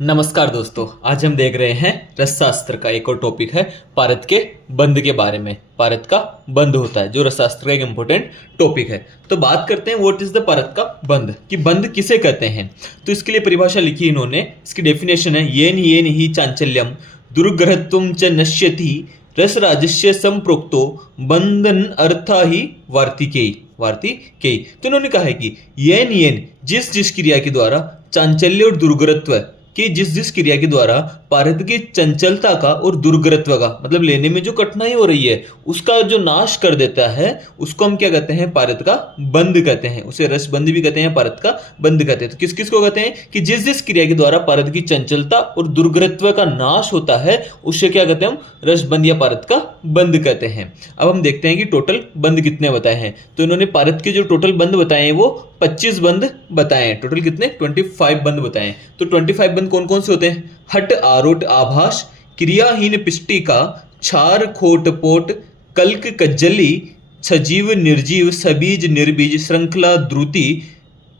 नमस्कार दोस्तों, आज हम देख रहे हैं रसशास्त्र का एक और टॉपिक है पारद के बंध के बारे में। पारद का बंध होता है जो रसशास्त्र का एक इम्पोर्टेंट टॉपिक है। तो बात करते हैं व्हाट इज द पारद का बंध, कि बंध किसे कहते हैं। तो इसके लिए परिभाषा लिखी इन्होंने, इसकी डेफिनेशन है येन येन ही चांचल्यम दुर्ग्रहत्वम च नश्यति रस राजस्य संप्रोक्तो बंधन अर्था ही वार्तिकेयी। तो इन्होंने कहा है कि येन येन जिस जिस क्रिया के द्वारा चांचल्य और दुर्ग्रहत्व, कि जिस जिस क्रिया के द्वारा पारद की चंचलता का और दुर्ग्रहत्व का, मतलब लेने में जो कठिनाई हो रही है उसका जो नाश कर देता है, उसको हम क्या कहते हैं, पारद का बंध कहते हैं। उसे रस बंध भी कहते हैं, पारद का बंध कहते हैं। तो किस किस को कहते हैं कि जिस जिस क्रिया के द्वारा पारद की चंचलता और दुर्ग्रहत्व का नाश होता है उससे क्या कहते हैं, हम रस बंध या पारद का बंध कहते हैं। अब हम देखते हैं कि टोटल बंध कितने बताए हैं। तो इन्होंने पारद के जो टोटल बंध बताए हैं वो 25 बंध बताए हैं। टोटल कितने, 25 बंध बताए हैं। तो 25 बंध कौन कौन से होते हैं? हट आरोट आभास, क्रियाहीन पिष्टिका, छार खोट पोट, कल्क कज्जली, सजीव निर्जीव, सबीज निर्बीज, श्रृंखला द्रुति,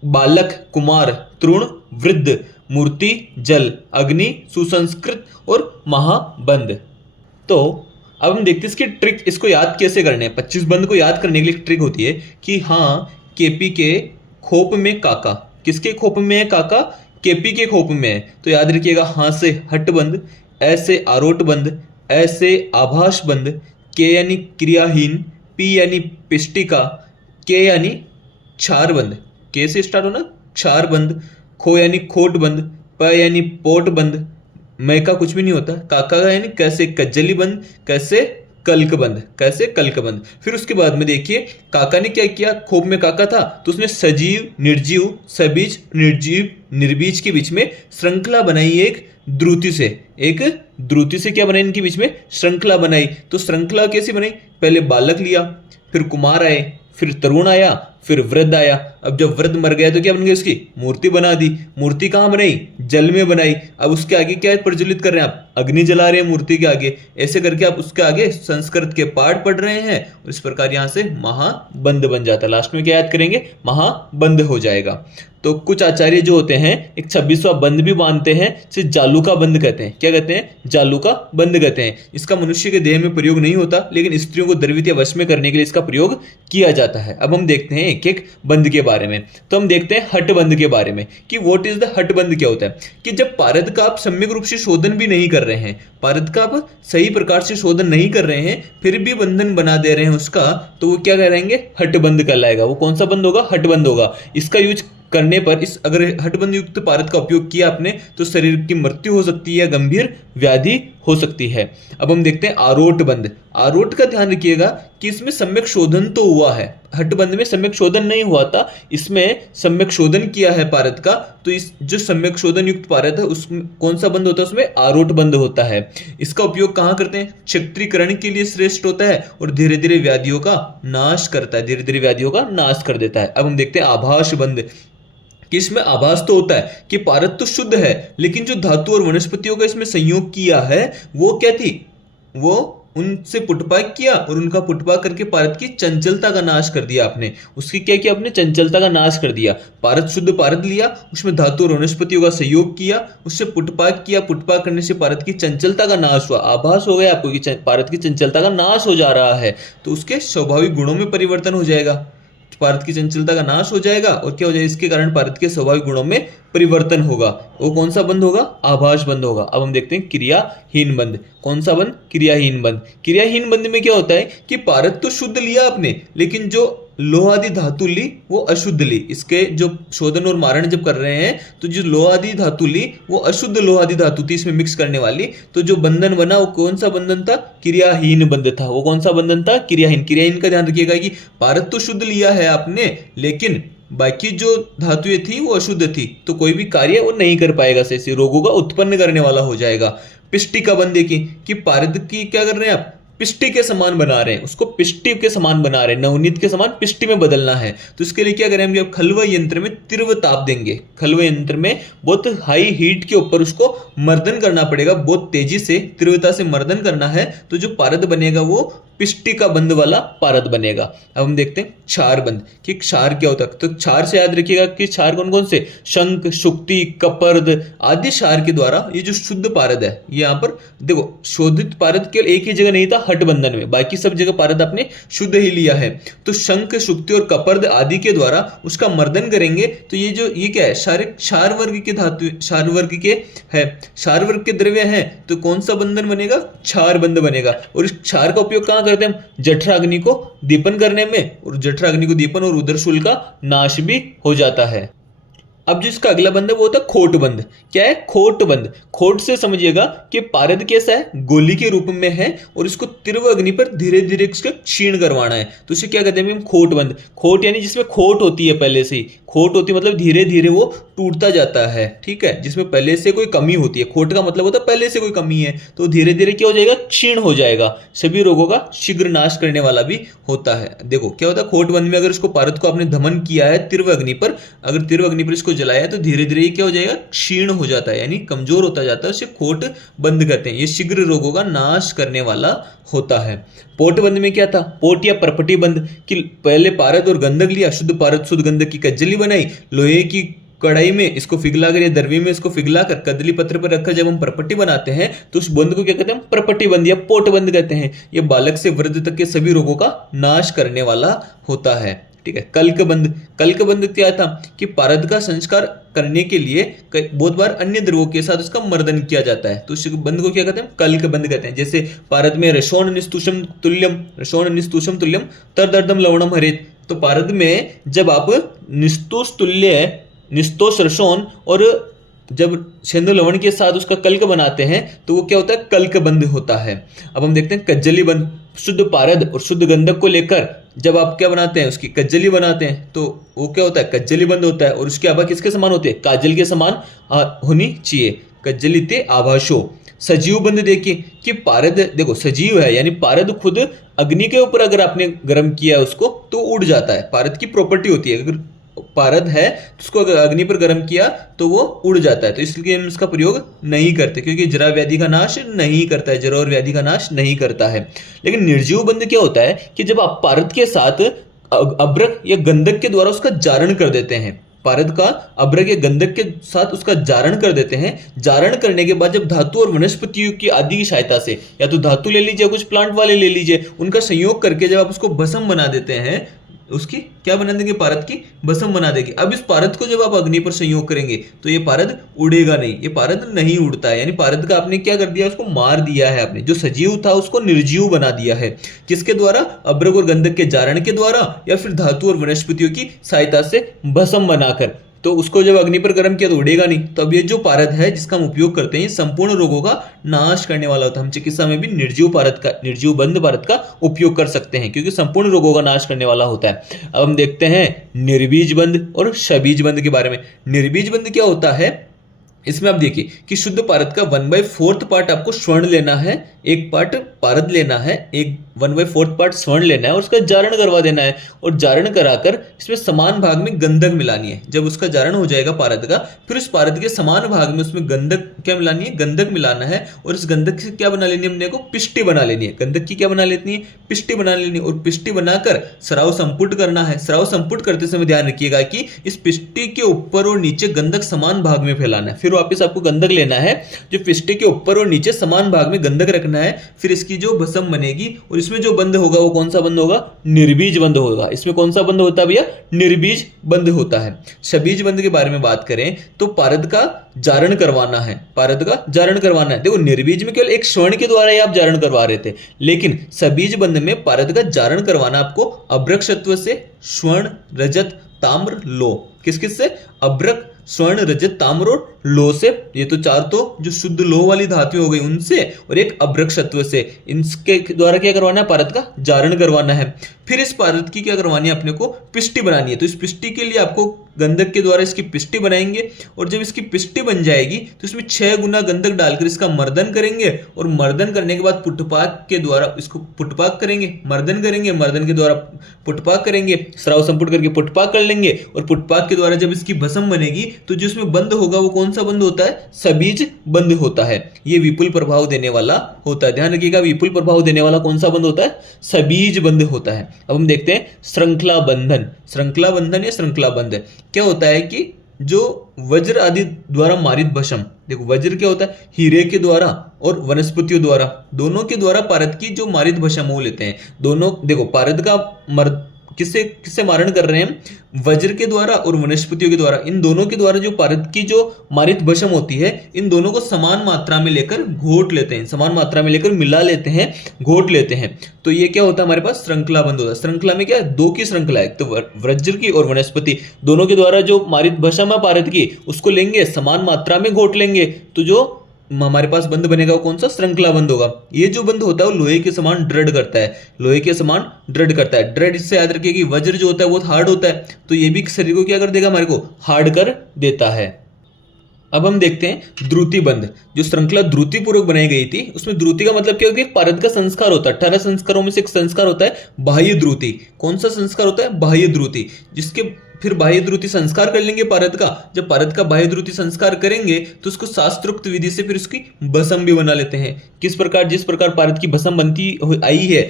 बालक कुमार, तृण वृद्ध, मूर्ति जल, अग्नि सुसंस्कृत और महाबंध। तो अब हम देखते हैं इसकी ट्रिक, इसको याद कैसे करने हैं। 25 बंध को याद करने के लिए ट्रिक होती है कि हाँ, केपी के खोप में काका, किसके खोप में है काका? केपी के खोप में है। तो याद रखिएगा, हाँ से हट बंध, ऐसे आरोट बंध, ऐसे आभास बंध, के यानी क्रियाहीन, पी यानी पिष्टिका, के यानी क्षार बंध, के से स्टार्ट होना क्षार बंध, खो यानी खोट बंध, प यानी पोट बंध, मैं का कुछ भी नहीं होता, काका का यानी कैसे कज्जली बंध, कैसे कल्क बंध, कैसे कल्क बंध। फिर उसके बाद में देखिए काका ने क्या किया, खोप में काका था तो उसने सजीव निर्जीव सबीज निर्जीव निर्बीज के बीच में श्रृंखला बनाई, एक द्रुति से, एक द्रुति से क्या बनाई, इनके बीच में श्रृंखला बनाई। तो श्रृंखला कैसी बनाई? पहले बालक लिया, फिर कुमार आए, फिर तरुण आया, फिर वृद्ध आया। अब जब वृद्ध मर गया तो क्या बन गई, उसकी मूर्ति बना दी। मूर्ति कहाँ बनाई? जल में बनाई। अब उसके आगे क्या प्रज्वलित कर रहे हैं आप? अग्नि जला रहे हैं मूर्ति के आगे। ऐसे करके आप उसके आगे संस्कृत के पाठ पढ़ रहे हैं और इस प्रकार यहां से महाबंध बन जाता है। लास्ट में क्या याद करेंगे? महाबंध हो जाएगा। तो कुछ आचार्य जो होते हैं एक 26वां बंध भी बांधते हैं, इसे जालूका बंध कहते हैं। क्या कहते हैं? जालूका बंध कहते हैं। इसका मनुष्य के देह में प्रयोग नहीं होता, लेकिन स्त्रियों को द्रवित या वश में करने के लिए इसका प्रयोग किया जाता है। अब हम देखते हैं एक एक बंध के बारे में। तो हम देखते हैं हट बंध के बारे में कि व्हाट इज द हट बंध क्या होता है। कि जब पारद का आप सम्यक रूप से शोधन भी नहीं कर रहे हैं, पारद का आप सही प्रकार से शोधन नहीं कर रहे हैं, फिर भी बंधन बना दे रहे हैं उसका, तो वो क्या कहेंगे? हट बंध कहलाएगा। वो कौन सा बंध होगा? हट बंध होगा। इसका यूज करने पर, इस अगर हटबंध युक्त पारद का उपयोग किया आपने तो शरीर की मृत्यु हो सकती है, गंभीर व्याधि हो सकती है। अब हम देखते हैं आरोट बंध। आरोट का ध्यान रखिएगा कि इसमें सम्यक शोधन तो हुआ है, हटबंध में सम्यक शोधन नहीं हुआ था, इसमें सम्यक शोधन किया है पारद का। तो इस जो सम्यक शोधन युक्त पारद है उसमें कौन सा बंध होता है? उसमें आरोट बंध होता है। इसका उपयोग कहाँ करते हैं? क्षत्रिकरण के लिए श्रेष्ठ होता है और धीरे धीरे व्याधियों का नाश करता है, धीरे धीरे व्याधियों का नाश कर देता है। अब हम देखते हैं आभास बंध, कि इसमें आभास तो होता है कि पारद तो शुद्ध है, लेकिन जो धातु और वनस्पतियों का इसमें संयोग किया है वो क्या थी? वो उनसे पुटपाक किया और उनका पुटपाक करके पारद की चंचलता का नाश कर दिया आपने। उसकी क्या किया आपने? चंचलता का नाश कर दिया। पारद शुद्ध पारद लिया, उसमें धातु और वनस्पतियों का सहयोग किया, उससे पुटपाक किया, पुटपाक करने से पारद की चंचलता का नाश हुआ। आभास हो गया आपको कि पारद की चंचलता का नाश हो जा रहा है, तो उसके स्वाभाविक गुणों में परिवर्तन हो जाएगा, पारद की चंचलता का नाश हो जाएगा और क्या हो जाएगा? इसके कारण पारद के स्वाभाविक गुणों में परिवर्तन होगा। वो कौन सा बंध होगा? आभास बंध होगा। अब हम देखते हैं क्रियाहीन बंध। कौन सा बंध? क्रियाहीन बंध। क्रियाहीन बंध में क्या होता है कि पारद तो शुद्ध लिया आपने, लेकिन जो लोहादि धातु ली वो अशुद्ध ली। इसके जो शोधन और मारण जब कर रहे हैं तो जो लोहादि धातु ली वो अशुद्ध लोहादि धातु थी इसमें मिक्स करने वाली। तो जो बंधन बना वो कौन सा बंधन था? क्रियाहीन बंध था। वो कौन सा बंधन था? क्रियाहीन। क्रियाहीन का ध्यान रखिएगा कि पारद तो शुद्ध लिया है आपने, लेकिन बाकी जो धातुएं थी वो अशुद्ध थी, तो कोई भी कार्य वो नहीं कर पाएगा, से रोगों का उत्पन्न करने वाला हो जाएगा। पिष्टिका बंध देखिए कि पारद की क्या कर रहे हैं आप? पिष्टि के समान बना रहे हैं, उसको पिष्टि के समान बना रहे हैं, नवनीत के समान पिष्टि में बदलना है। तो इसके लिए क्या करेंगे, अब खलवा यंत्र में तीव्र ताप देंगे, खलवा यंत्र में बहुत हाई हीट के ऊपर उसको मर्दन करना पड़ेगा, बहुत तेजी से तीव्रता से मर्दन करना है। तो जो पारद बनेगा वो पिष्टि का बंध वाला पारद बनेगा। अब हम देखते हैं क्षार बंध, कि क्षार क्या होता है। तो क्षार से याद रखिएगा कि क्षार कौन कौन से, शंख, शुक्ति, कपर्द आदि क्षार के द्वारा ये जो शुद्ध पारद है, ये यहाँ पर देखो शोधित पारद केवल एक ही जगह नहीं था, हट बंधन में, बाकी सब जगह पारद आपने शुद्ध ही लिया है। तो शंख, शुक्ति और कपर्द आदि के द्वारा उसका मर्दन करेंगे। तो ये जो ये क्या है, क्षार वर्ग के धातु, क्षार वर्ग के है, क्षार वर्ग के द्रव्य है, तो कौन सा बंधन बनेगा, क्षार बंध बनेगा। और इस क्षार का उपयोग कहां करते हैं हम, जठराग्नि को दीपन करने में, और जठराग्नि को दीपन और उदरशूल का नाश भी हो जाता है। अब जो इसका अगला बंध है वो होता है खोट बंध। क्या है, खोट बंध। खोट से समझिएगा कि पारद कैसा है, गोली के रूप में है, और इसको तीव्र अग्नि पर धीरे धीरे इसका क्षीण करवाना है। तो इसे क्या कहते हैं हम, खोट बंध। खोट यानी जिसमें खोट होती है पहले से ही, खोट होती है मतलब धीरे धीरे वो टूटता जाता है, ठीक है, जिसमें पहले से कोई कमी होती है। खोट का मतलब होता है पहले से कोई कमी है, तो धीरे धीरे क्या हो जाएगा, क्षीण हो जाएगा। सभी रोगों का शीघ्र नाश करने वाला भी होता है। देखो क्या होता है, खोट बंध में अगर इसको पारद को आपने दमन किया है तीव्र अग्नि पर, अगर तीव्र अग्नि पर इसको जलाया तो धीरे धीरे ये क्या हो जाएगा, क्षीण हो जाता है, यानी कमजोर होता जाता है। उसे खोट बंद कहते हैं। ये शीघ्र रोगों का नाश करने वाला होता है। पोट बंद में क्या था, पोट या परपटी बंद, कि पहले पारद और गंधक लिया, शुद्ध पारद शुद्ध गंधक की कज्जली बनाई, लोहे की कढ़ाई में इसको पिघला कर या दरवी में इसको पिघला कर कदली पत्र पर रखकर जब हम परपट्टी बनाते हैं तो उस बंद को क्या कहते हैं, परपट्टी बंद या पोट बंद कहते हैं। ये बालक से वृद्ध तक के सभी रोगों का नाश करने वाला होता है, ठीक है। कल्क बंद, कल्क बंद क्या था कि पारद का संस्कार करने के लिए बहुत बार अन्य द्रवों के साथ उसका मर्दन किया जाता है, तो उस बंद को क्या कहते हैं, कल्क बंद कहते हैं। जैसे पारद में रसोण निस्तुषम तुल्यम, रसोण निस्तुषम तुल्यम तरदर्दम लवणम हरेत। तो पारद में जब आप निस्तुष तुल्य, निस्तोष रसोन और जब सेंधु लवण के साथ उसका कल्क बनाते हैं तो वो क्या होता है, कल्क बंद होता है। अब हम देखते हैं कज्जली बंद। शुद्ध पारद और शुद्ध गंधक को लेकर जब आप क्या बनाते हैं, उसकी कज्जली बनाते हैं, तो वो क्या होता है, कज्जली बंद होता है। और उसकी आभा किसके समान होती है, काजल के समान होनी चाहिए। कज्जली ते आभाशो। सजीव बंद देखिए कि पारद देखो सजीव है, यानी पारद खुद अग्नि के ऊपर अगर आपने गर्म किया उसको तो उड़ जाता है। पारद की प्रॉपर्टी होती है, अगर पारद है तो उसको अगर अग्नि पर गर्म किया तो वो उड़ जाता है, तो इसलिए हम इसका प्रयोग नहीं करते, क्योंकि जरा व्याधि का नाश नहीं करता है, जरा और व्याधि का नाश नहीं करता है। लेकिन निर्जीव बंद क्या होता है कि जब आप पारद के साथ अभ्रक या गंधक के द्वारा उसका जारण कर देते हैं, पारद का अभ्रक या गंधक के साथ उसका जारण कर देते हैं। जारण करने के बाद जब धातु और वनस्पतियों की आदि की सहायता से, या तो धातु ले लीजिए, कुछ प्लांट वाले ले लीजिए, उनका संयोग करके जब आप उसको भस्म बना देते हैं, उसकी क्या बना देंगे, पारद की भस्म बना देंगे। अब इस पारद को जब आप अग्नि पर संयोग करेंगे तो ये पारद उड़ेगा नहीं, ये पारद नहीं उड़ता है, यानी पारद का आपने क्या कर दिया, उसको मार दिया है आपने। जो सजीव था उसको निर्जीव बना दिया है, किसके द्वारा, अभ्रक और गंधक के जारण के द्वारा, या फिर धातु और वनस्पतियों की सहायता से भस्म बनाकर। तो उसको जब अग्नि पर गर्म किया तो उड़ेगा नहीं। तो अब ये जो पारद है जिसका हम उपयोग करते हैं, संपूर्ण रोगों का नाश करने वाला होता है। हम चिकित्सा में भी निर्जीव पारद का, निर्जीव बंद पारद का उपयोग कर सकते हैं, क्योंकि संपूर्ण रोगों का नाश करने वाला होता है। अब हम देखते हैं निर्बीज बंद और सबीज बंद के बारे में। निर्बीज बंद क्या होता है, इसमें आप देखिए कि शुद्ध पारद का 1/4 पार्ट आपको स्वर्ण लेना है, एक पार्ट पारद लेना है, एक 1/4 पार्ट स्वर्ण लेना है और उसका जारण करवा देना है। और जारण कराकर इसमें समान भाग में गंधक मिलानी है। जब उसका जारण हो जाएगा पारद का, फिर उस पारद के समान भाग में उसमें गंधक क्या मिलानी है, गंधक मिलाना है। और इस गंधक से क्या बना लेनी है, हमने को पिष्टि बना लेनी है। गंधक की क्या बना लेनी है, पिष्टि बना लेनी है। और पिष्टि बनाकर स्राव संपुट करना है। स्राव संपुट करते समय ध्यान रखिएगा कि इस पिष्टि के ऊपर और नीचे गंधक समान भाग में फैलाना है। फिर वापस आपको गंधक लेना है, जो पिष्टि के ऊपर और नीचे समान भाग में गंधक रखना है। फिर इसकी जो भस्म बनेगी और इसमें जो बंद होगा वो कौन सा बंद होगा, निर्बीज बंद होगा। इसमें कौन सा बंद होता है भैया, निर्बीज बंद होता है। सबीज बंद के बारे में बात करें तो पारद का जारण करवाना है, पारद का जारण करवाना है। देखो निर्बीज में केवल एक स्वर्ण के द्वारा ही आप जारण करवा रहे थे, लेकिन सबीज बंद में पारद का जारण करवाना आपको अभ्रक सत्व से, स्वर्ण, रजत, ताम्र, लो, किस किस से, अभ्रक, स्वर्ण, रजत, ताम्र और लोह से, ये तो चार तो जो शुद्ध लोह वाली धातु हो गई उनसे, और एक अभ्रक सत्व से। इनके द्वारा क्या करवाना है, पारद का जारण करवाना है। फिर इस पारद की क्या करवानी है, अपने को पिष्टि बनानी है। तो इस पिष्टि के लिए आपको गंधक के द्वारा इसकी पिष्टि बनाएंगे, और जब इसकी पिष्टि बन जाएगी तो इसमें 6 गुना गंधक डालकर इसका मर्दन करेंगे, और मर्दन करने के बाद पुटपाक के द्वारा इसको पुटपाक करेंगे, मर्दन करेंगे, मर्दन के द्वारा पुटपाक करेंगे, स्राव संपुट करके पुटपाक कर लेंगे, और पुटपाक के द्वारा जब इसकी भस्म बनेगी तो जो इसमें बंद होगा वो कौन सा बंद होता है, सबीज बंद होता है। ये विपुल प्रभाव देने वाला होता है, ध्यान रखिएगा, विपुल प्रभाव देने वाला कौन सा बंद होता है, सबीज बंद होता है। अब हम देखते हैं श्रृंखला बंधन। श्रृंखला बंधन या श्रृंखला बंध क्या होता है कि जो वज्र आदि द्वारा मारित भस्म, देखो वज्र क्या होता है, हीरे के द्वारा और वनस्पतियों द्वारा, दोनों के द्वारा पारद की जो मारित भस्म वो लेते हैं। दोनों देखो पारद का किससे किससे मारण कर रहे हैं, वज्र के द्वारा और वनस्पतियों के द्वारा। इन दोनों के द्वारा जो पारद की जो मारित भस्म होती है, इन दोनों को समान मात्रा में लेकर घोट लेते हैं, समान मात्रा में लेकर मिला लेते हैं, घोट लेते हैं। तो ये क्या होता है, हमारे पास श्रृंखला बंध होता है। श्रृंखला में क्या है, 2 की श्रृंखला है, तो वज्र की और वनस्पति दोनों के द्वारा जो मारित भस्म है पारद की, उसको लेंगे, समान मात्रा में घोट लेंगे, तो जो हमारे पास बंध बनेगा वो कौन सा, श्रृंखला बंध होगा। ये जो बंध होता है वो लोहे के समान दृढ़ करता है, लोहे के समान दृढ़ करता है। दृढ़ इससे याद रखिए कि वज्र जो होता है वो हार्ड होता है, तो ये भी शरीर को क्या कर देगा, हमारे को हार्ड कर देता है। अब हम देखते हैं द्रुति बंध। जो श्रृंखला द्रुति पूर्वक बनाई गई थी, उसमें द्रुति का मतलब क्या होता है, पारद का संस्कार होता है। 18 संस्कारों में से एक संस्कार होता है बाह्य द्रुति। कौन सा संस्कार होता है, बाह्य द्रुति, जिसके फिर बाह्य द्रुति संस्कार कर लेंगे पारद का। जब पारद का बाह्य द्रुति संस्कार करेंगे तो उसको शास्त्रोक्त विधि से फिर उसकी भस्म भी बना लेते हैं। किस प्रकार, जिस प्रकार पारद की भस्म बनती आई है,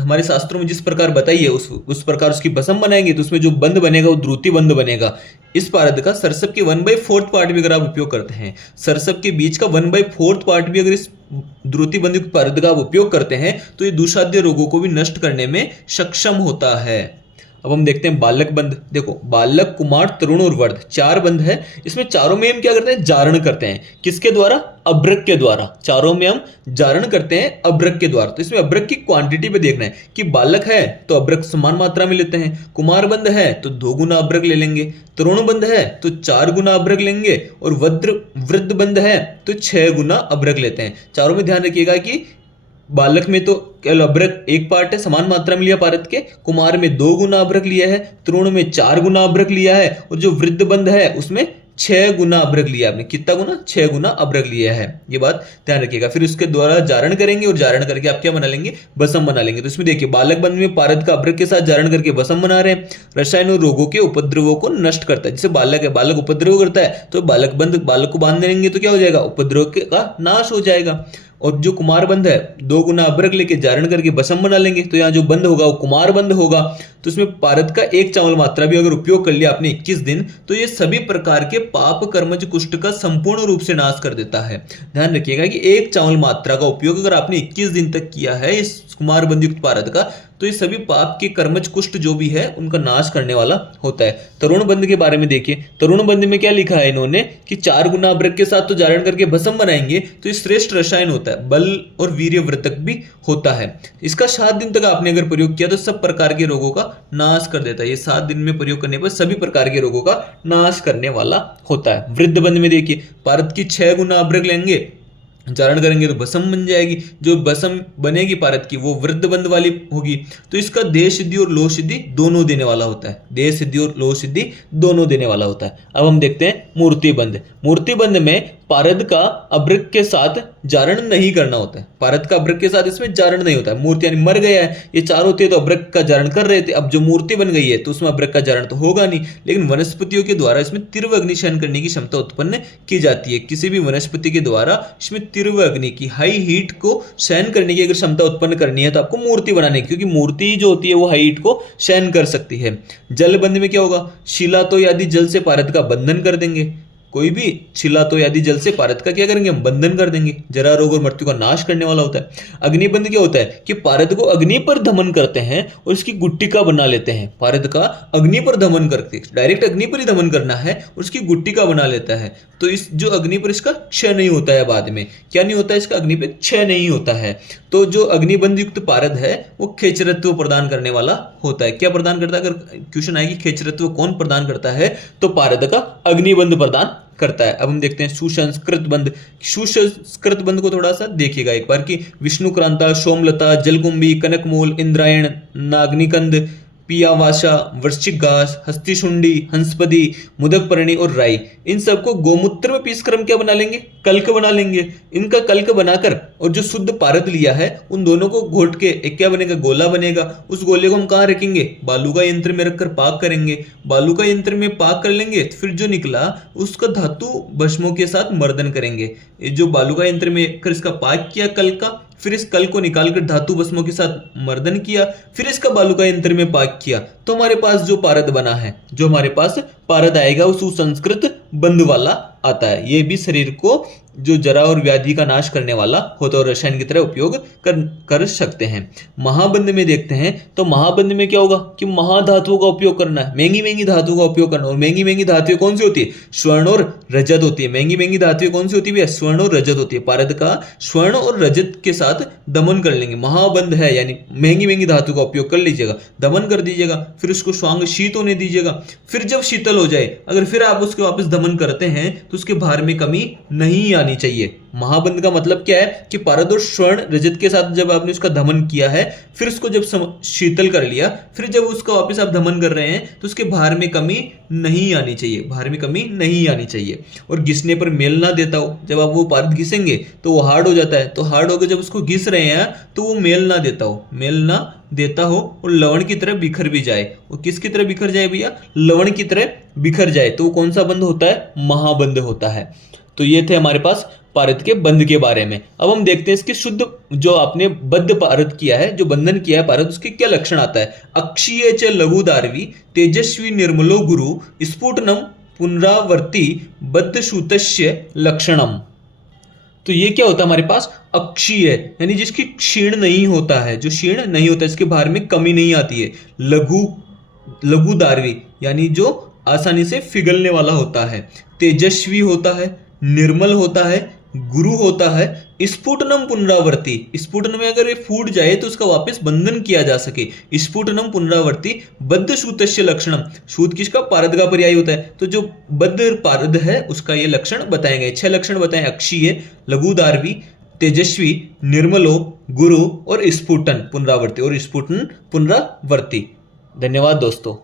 हमारे शास्त्रों में जिस प्रकार बताई है उस प्रकार उसकी भस्म बनाएंगे, तो उसमें जो बंध बनेगा वो द्रुति बंध बनेगा। इस पारद का सरसप के 1/4 पार्ट भी अगर आप उपयोग करते हैं, सरसप के बीच का 1/4 पार्ट भी अगर इस द्रुति बंध पारद का आप उपयोग करते हैं, तो ये दुःसाध्य रोगों को भी नष्ट करने में सक्षम होता है। अब हम देखते हैं बालक बंध। देखो बालक, कुमार, तरुण और वर्ध 4 बंध है। इसमें चारों में हम क्या करते हैं, जारण करते हैं। किसके द्वारा, अभ्रक के द्वारा। चारों में हम जारण करते हैं अभ्रक के द्वारा। तो इसमें अभ्रक की क्वांटिटी पे देखना है कि बालक है तो अभ्रक समान मात्रा में लेते हैं, कुमार बंध है तो 2 गुना अभ्रक ले लेंगे, तरुण बंध है तो 4 गुना अभ्रक लेंगे, और वृद्ध बंध है तो 6 गुना अभ्रक लेते हैं। चारों में ध्यान रखिएगा कि बालक में तो केवल अभ्रक 1 पार्ट है, समान मात्रा में लिया पारद के, कुमार में 2 गुना अभ्रक लिया है, तरुण में 4 गुना अभ्रक लिया है, और जो वृद्ध बंध है उसमें 6 गुना अभ्रक लिया आपने। कितना गुना, 6 गुना अभ्रक लिया है। ये बात ध्यान रखिएगा। फिर उसके द्वारा जारण करेंगे, और जारण करके आप क्या बना लेंगे, भस्म बना लेंगे। तो इसमें देखिए बालक बंध में पारद का अभ्रक के साथ जारण करके भस्म बना रहे हैं। रसायन और रोगों के उपद्रवों को नष्ट करता है। जैसे बालक है, बालक उपद्रव करता है, तो बालक को बांध देंगे तो क्या हो जाएगा, उपद्रव का नाश हो जाएगा। और जो कुमार बंध है 2 गुना अभ्रक लेके जारण करके भस्म बना लेंगे, तो यहाँ जो बंध होगा वो कुमार बंध होगा। तो इसमें पारद का 1 चावल मात्रा भी अगर उपयोग कर लिया आपने 21 दिन, तो ये सभी प्रकार के पाप कर्मज कुष्ठ का संपूर्ण रूप से नाश कर देता है। ध्यान रखिएगा कि 1 चावल मात्रा का उपयोग अगर आपने 21 दिन तक किया है इस कुमार बंध युक्त पारद का, तो ये सभी पाप के कर्मज कुष्ठ जो भी है उनका नाश करने वाला होता है। तरुण बंध के बारे में देखिए, तरुण बंध में क्या लिखा है इन्होंने कि 4 गुना अभ्रक के साथ तो जारण करके भस्म बनाएंगे, तो ये श्रेष्ठ रसायन होता है, बल और वीर्यवर्धक भी होता है। इसका 7 दिन तक आपने अगर प्रयोग किया तो सब प्रकार के रोगों का नाश कर देता है। ये 7 दिन में प्रयोग करने पर सभी प्रकार के रोगों का नाश करने वाला होता है। वृद्ध बंध में देखिए पारद की 6 गुना अभ्रक लेंगे, जारण करेंगे तो भस्म बन जाएगी। जो भस्म बनेगी पारद की वो वृद्ध बंध वाली होगी। तो इसका देह सिद्धि और लोह सिद्धि दोनों देने वाला होता है, देह सिद्धि और लोह सिद्धि दोनों देने वाला होता है। अब हम देखते हैं मूर्ति बंध। मूर्ति बंध में पारद का अभ्रक के साथ जारण नहीं करना होता है। पारद का अभ्रक के साथ इसमें जारण नहीं होता है। मूर्ति यानी मर गया है, ये 4 होती है तो अभ्रक का जारण कर रहे थे, अब जो मूर्ति बन गई है तो उसमें अभ्रक का जारण तो होगा नहीं, लेकिन वनस्पतियों के द्वारा इसमें तीव्र अग्नि सहन करने की क्षमता उत्पन्न की जाती है। किसी भी वनस्पति के द्वारा इसमें तीव्र अग्नि की, हाई हीट को सहन करने की अगर क्षमता उत्पन्न करनी है तो आपको मूर्ति बनानी है, क्योंकि मूर्ति जो होती है वो हाई हीट को सहन कर सकती है। जल बंध में क्या होगा, शिला तो यदि जल से पारद का बंधन कर देंगे, कोई भी शिला तो यदि जल से पारद का क्या करेंगे, हम बंधन कर देंगे, जरा रोग और मृत्यु का नाश करने वाला होता है। अग्निबंध क्या होता है कि पारद को अग्नि पर दमन करते हैं और इसकी गुट्टिका बना लेते हैं। पारद का अग्नि पर दमन करते, डायरेक्ट अग्नि पर ही दमन करना है और उसकी गुट्टिका बना लेता है। तो इस जो अग्नि पर इसका क्षय नहीं होता है, बाद में क्या नहीं होता है, इसका अग्नि पर क्षय नहीं होता है। तो जो अग्निबंध युक्त पारद है वो खेचरत्व प्रदान करने वाला होता है। क्या प्रदान करता है? अगर क्वेश्चन आएगी खेचरत्व कौन प्रदान करता है, तो पारद का अग्निबंध प्रदान करता है। अब हम देखते हैं सुसंस्कृत बंध। सुसंस्कृत बंध को थोड़ा सा देखिएगा एक बार कि विष्णुक्रांता, सोमलता, जलकुंभी, कनकमूल, इंद्रायण, नागनिकंद, पियावाशा, वृश्चिक घास, हस्तिशुंडी, हंसपदी, मुदकपर्णी और राई, इन सबको गोमूत्र में पीसकर हम क्या बना लेंगे? कल्क बना लेंगे। इनका कल्क बनाकर और जो शुद्ध पारद लिया है उन दोनों को घोट के एक क्या बनेगा? गोला बनेगा। उस गोले को हम कहाँ रखेंगे? बालूका यंत्र में रखकर पाक करेंगे। बालूका यंत्र में पाक कर लेंगे, फिर जो निकला उसका धातु भस्मों के साथ मर्दन करेंगे। ये जो बालूका यंत्र में कर इसका पाक किया कल का, फिर इस कल को निकालकर धातु भस्मों के साथ मर्दन किया, फिर इसका बालूका यंत्र में पाक किया, तो हमारे पास जो पारद बना है, जो हमारे पास पारद आएगा वो सुसंस्कृत बंध वाला आता है। ये भी शरीर को जो जरा और व्याधि का नाश करने वाला होता है और रसायन की तरह उपयोग कर सकते हैं। महाबंध में देखते हैं तो महाबंध में क्या होगा कि महाधातुओं का उपयोग करना है, महंगी महंगी धातुओं का उपयोग करना। और महंगी महंगी धातुएं कौन सी होती है? स्वर्ण और रजत होती है। महंगी महंगी धातुएं कौन सी होती है? स्वर्ण और रजत होती है। पारद का स्वर्ण और रजत के साथ दमन कर लेंगे। महाबंध है यानी महंगी महंगी धातु का उपयोग कर लीजिएगा, दमन कर दीजिएगा, फिर उसको स्वांग शीत होने दीजिएगा। फिर जब शीतल हो जाए, अगर फिर आप उसके वापस दमन करते हैं तो उसके भार में कमी नहीं आनी चाहिए। महाबंध का मतलब क्या है कि पारद और स्वर्ण रजत के साथ जब आपने उसका दमन किया है, फिर उसको जब शीतल कर लिया, फिर जब उसका वापस आप दमन कर रहे हैं तो उसके भार में कमी नहीं आनी चाहिए, भार में कमी नहीं आनी चाहिए। और घिसने पर मेल ना देता हो, जब आप वो पारद घिसेंगे तो वो हार्ड हो जाता है, तो हार्ड होकर जब उसको घिस रहे हैं तो वो मेल ना देता हो, मेल ना देता हो और लवण की तरह बिखर भी जाए। वो किसकी तरह बिखर जाए भैया? लवण की तरह बिखर जाए, तो वो कौन सा बंध होता है? महाबंध होता है। तो ये थे हमारे पास पारद के बंध के बारे में। अब हम देखते हैं इसके शुद्ध जो आपने बद्ध पारद किया है, जो बंधन किया है पारद, उसके क्या लक्षण आता है। अक्षीय च लघु दार्वी तेजस्वी निर्मलो गुरु स्फुटनम पुनरावर्ती बद्ध सूतस्य लक्षणम। तो ये क्या होता है हमारे पास? अक्षीय यानी जिसकी क्षीण नहीं होता है, जो क्षीण नहीं होता, इसके भार में कमी नहीं आती है। लघु दार्वी यानी जो आसानी से पिघलने वाला होता है। तेजस्वी होता है, निर्मल होता है, गुरु होता है। स्फुटनम पुनरावर्ती, स्फुटन में अगर ये फूट जाए तो उसका वापस बंधन किया जा सके। स्फुटनम पुनरावर्ती बद्ध सूतस्य लक्षणम, सूत किसका? पारद का पर्याय होता है। तो जो बद्ध पारद है उसका ये लक्षण बताए गए, 6 लक्षण बताए। अक्षीय, लघुदार्वी, तेजस्वी, निर्मलो, गुरु और स्फुटन पुनरावर्ती और स्फुटन पुनरावर्ती। धन्यवाद दोस्तों।